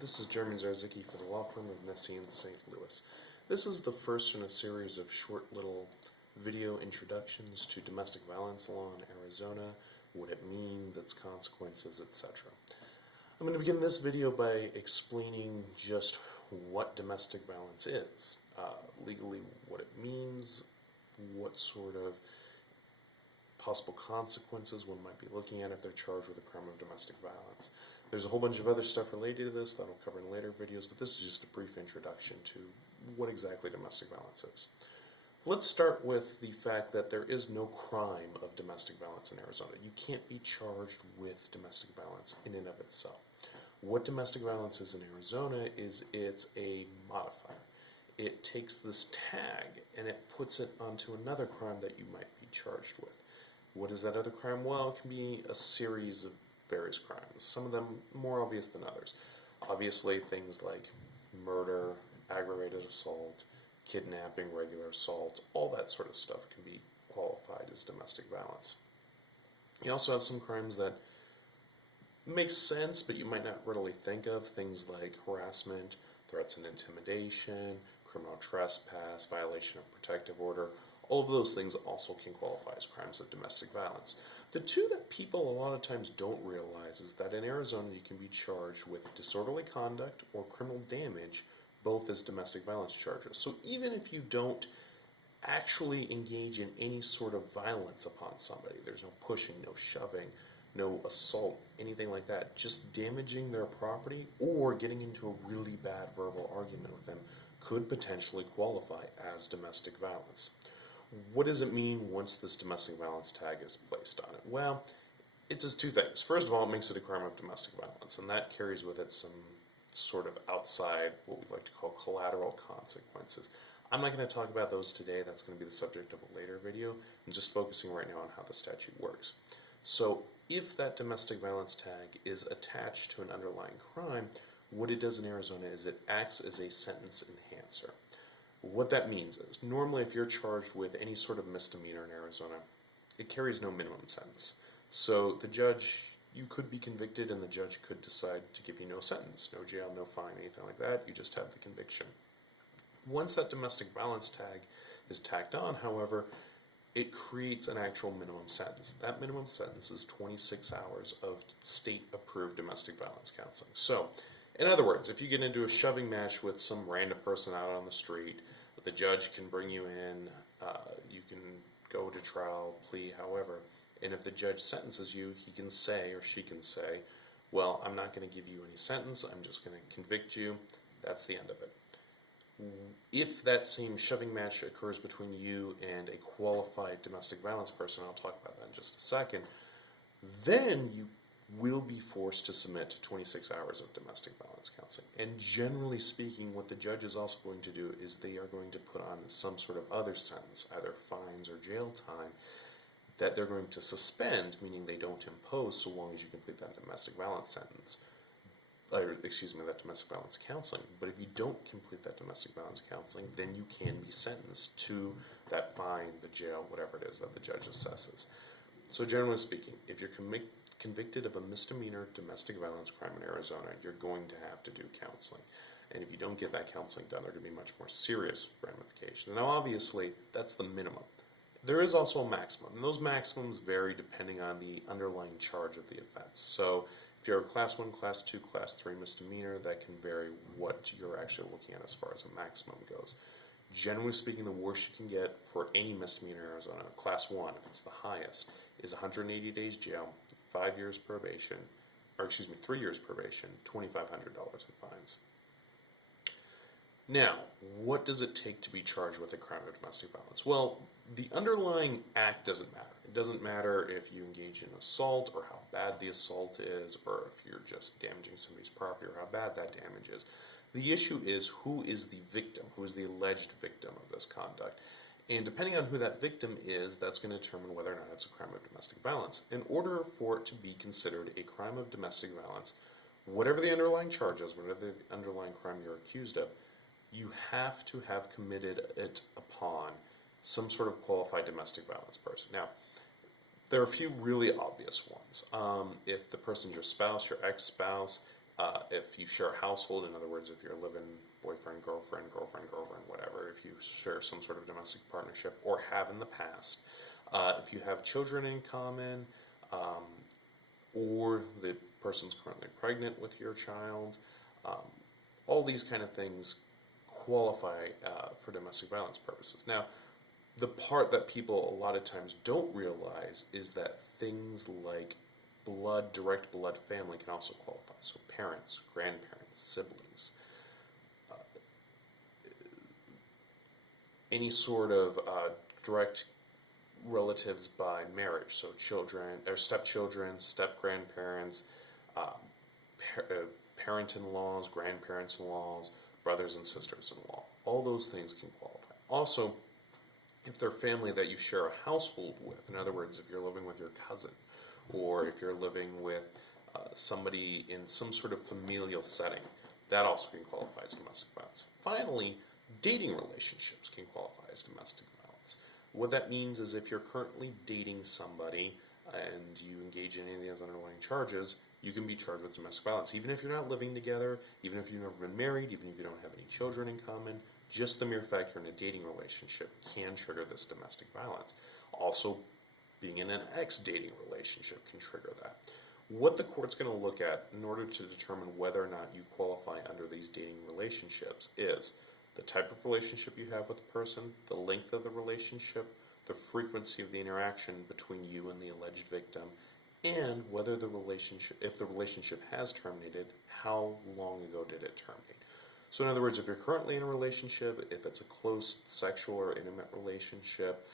This is Jeremy Zarzicki for the law firm of Nessie in St. Louis. This is the first in a series of short little video introductions to domestic violence law in Arizona, what it means, its consequences, etc. I'm going to begin this video by explaining just what domestic violence is, legally what it means, what sort of possible consequences one might be looking at if they're charged with a crime of domestic violence. There's a whole bunch of other stuff related to this that I'll cover in later videos, but this is just a brief introduction to what exactly domestic violence is. Let's start with the fact that there is no crime of domestic violence in Arizona. You can't be charged with domestic violence in and of itself. What domestic violence is in Arizona is it's a modifier. It takes this tag and it puts it onto another crime that you might be charged with. What is that other crime? Well, it can be a series of various crimes, some of them more obvious than others. Obviously, things like murder, aggravated assault, kidnapping, regular assault, all that sort of stuff can be qualified as domestic violence. You also have some crimes that make sense, but you might not readily think of, things like harassment, threats and intimidation, criminal trespass, violation of protective order. All of those things also can qualify as crimes of domestic violence. The two that people a lot of times don't realize is that in Arizona you can be charged with disorderly conduct or criminal damage, both as domestic violence charges. So even if you don't actually engage in any sort of violence upon somebody, there's no pushing, no shoving, no assault, anything like that, just damaging their property or getting into a really bad verbal argument with them could potentially qualify as domestic violence. What does it mean once this domestic violence tag is placed on it? Well, it does two things. First of all, it makes it a crime of domestic violence, and that carries with it some sort of outside, what we like to call collateral consequences. I'm not going to talk about those today. That's going to be the subject of a later video. I'm just focusing right now on how the statute works. So if that domestic violence tag is attached to an underlying crime, what it does in Arizona is it acts as a sentence enhancer. What that means is, normally if you're charged with any sort of misdemeanor in Arizona, it carries no minimum sentence. So the judge, you could be convicted and the judge could decide to give you no sentence, no jail, no fine, anything like that. You just have the conviction. Once that domestic violence tag is tacked on, however, it creates an actual minimum sentence. That minimum sentence is 26 hours of state-approved domestic violence counseling. So, in other words, if you get into a shoving match with some random person out on the street, the judge can bring you in, you can go to trial, plea, however, and if the judge sentences you, he can say, or she can say, well, I'm not going to give you any sentence, I'm just going to convict you, that's the end of it. If that same shoving match occurs between you and a qualified domestic violence person, I'll talk about that in just a second, then you will be forced to submit to 26 hours of domestic violence counseling. And generally speaking, what the judge is also going to do is they are going to put on some sort of other sentence, either fines or jail time, that they're going to suspend, meaning they don't impose so long as you complete that domestic violence sentence. That domestic violence counseling. But if you don't complete that domestic violence counseling, then you can be sentenced to that fine, the jail, whatever it is that the judge assesses. So generally speaking, if you're convicted of a misdemeanor domestic violence crime in Arizona, you're going to have to do counseling. And if you don't get that counseling done, there are going to be much more serious ramifications. Now obviously, that's the minimum. There is also a maximum, and those maximums vary depending on the underlying charge of the offense. So if you're a Class 1, Class 2, Class 3 misdemeanor, that can vary what you're actually looking at as far as a maximum goes. Generally speaking, the worst you can get for any misdemeanor in Arizona, Class 1, if it's the highest, is 180 days jail, 5 years probation, 3 years probation, $2,500 in fines. Now, what does it take to be charged with a crime of domestic violence? Well, the underlying act doesn't matter. It doesn't matter if you engage in assault or how bad the assault is or if you're just damaging somebody's property or how bad that damage is. The issue is who is the victim, who is the alleged victim of this conduct. And depending on who that victim is, that's going to determine whether or not it's a crime of domestic violence. In order for it to be considered a crime of domestic violence, whatever the underlying charge is, whatever the underlying crime you're accused of, you have to have committed it upon some sort of qualified domestic violence person. Now, there are a few really obvious ones. If the person's your spouse, your ex-spouse, If you share a household, in other words, if you're living boyfriend, girlfriend, whatever, if you share some sort of domestic partnership or have in the past, if you have children in common, or the person's currently pregnant with your child, um, all these kind of things qualify for domestic violence purposes. Now, the part that people a lot of times don't realize is that things like direct blood family can also qualify. So parents, grandparents, siblings, any sort of direct relatives by marriage. So children, or stepchildren, step-grandparents, um, parent-in-laws, grandparents-in-laws, brothers and sisters-in-law. All those things can qualify. Also, if they're family that you share a household with, in other words, if you're living with your cousin, or if you're living with somebody in some sort of familial setting, that also can qualify as domestic violence. Finally, dating relationships can qualify as domestic violence. What that means is if you're currently dating somebody and you engage in any of those underlying charges, you can be charged with domestic violence. Even if you're not living together, even if you've never been married, even if you don't have any children in common, just the mere fact you're in a dating relationship can trigger this domestic violence. Also, being in an ex-dating relationship can trigger that. What the court's going to look at in order to determine whether or not you qualify under these dating relationships is the type of relationship you have with the person, the length of the relationship, the frequency of the interaction between you and the alleged victim, and whether the relationship, if the relationship has terminated, how long ago did it terminate? So in other words, if you're currently in a relationship, if it's a close sexual or intimate relationship,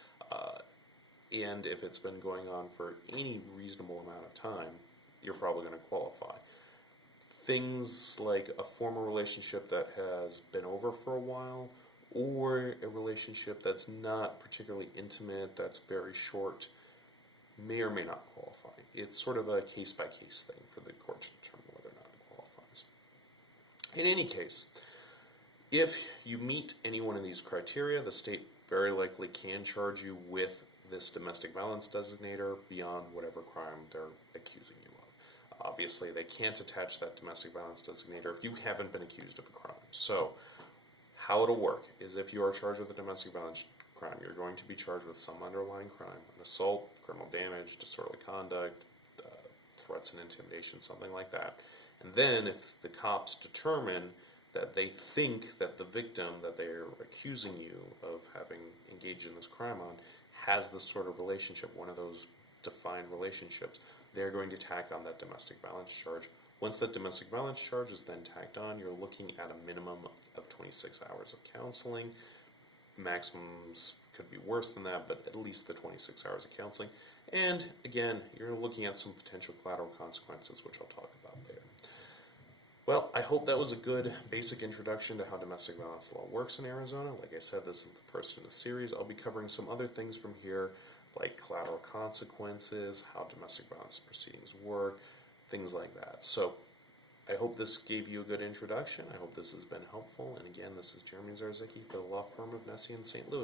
and if it's been going on for any reasonable amount of time, you're probably going to qualify. Things like a former relationship that has been over for a while, or a relationship that's not particularly intimate, that's very short, may or may not qualify. It's sort of a case-by-case thing for the court to determine whether or not it qualifies. In any case, if you meet any one of these criteria, the state very likely can charge you with this domestic violence designator beyond whatever crime they're accusing you of. Obviously, they can't attach that domestic violence designator if you haven't been accused of a crime. So, how it'll work is if you are charged with a domestic violence crime, you're going to be charged with some underlying crime, an assault, criminal damage, disorderly conduct, threats and intimidation, something like that. And then if the cops determine that they think that the victim that they're accusing you of having engaged in this crime on has this sort of relationship, one of those defined relationships, they're going to tack on that domestic violence charge. Once that domestic violence charge is then tacked on, you're looking at a minimum of 26 hours of counseling. Maximums could be worse than that, but at least the 26 hours of counseling. And again, you're looking at some potential collateral consequences, which I'll talk about later. Well, I hope that was a good basic introduction to how domestic violence law works in Arizona. Like I said, this is the first in the series. I'll be covering some other things from here, like collateral consequences, how domestic violence proceedings work, things like that. So I hope this gave you a good introduction. I hope this has been helpful. And again, this is Jeremy Zarzicki for the law firm of Nesi in St. Louis.